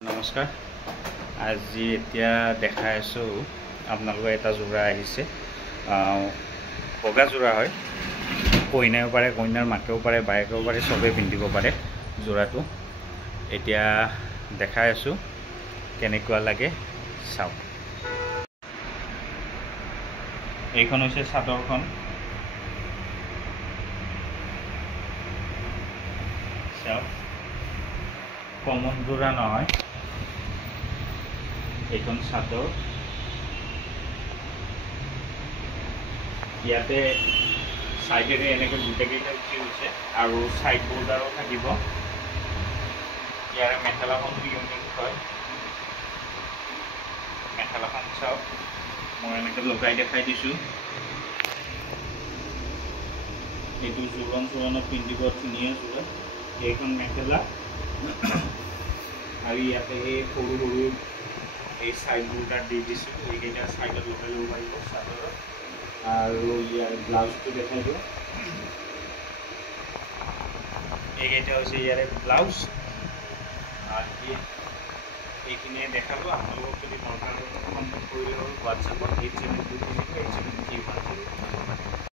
নমস্কাৰ। আজি এতিয়া দেখাই আছোঁ আপোনালোকে এটা যোৰা আহিছে, বগা যোৰা হয়। কইনাও পাৰে, কইনাৰ মাকেও পাৰে, বায়েকেও পাৰে, চবেই পিন্ধিব পাৰে যোৰাটো। এতিয়া দেখাই আছোঁ কেনেকুৱা লাগে চাওক। এইখন হৈছে চাদৰখন। চাওক, কমন যোৰা নহয়, এইখন চাদৰ। ইয়াতে সাইডেৰে এনেকৈ গোটেইকেইটা উঠি গৈছে আৰু সাইড বৰ্ডাৰো থাকিব। ইয়াৰে মেখেলাখন ইউনিক হয়। মেখেলাখন চাওক, মই এনেকৈ লগাই দেখাই দিছোঁ। এইটো জোৰণত পিন্ধিব ধুনীয়া যোৰা। এইখন মেখেলা আৰু ইয়াতে এই সৰু সৰু এই সাইড বৰ্ডাৰ দি দিছোঁ। এইকেইটা সাইডত লগাই ল'ব পাৰিব চাদৰত। আৰু ইয়াৰ ব্লাউজটো দেখাই দিওঁ। এইকেইটা হৈছে ইয়াৰে ব্লাউজ। এইখিনিয়ে দেখালোঁ। আপোনালোকক যদি দৰকাৰ হয় কণ্টেক্ট কৰি ল'ব হোৱাটছএপত 8723087331।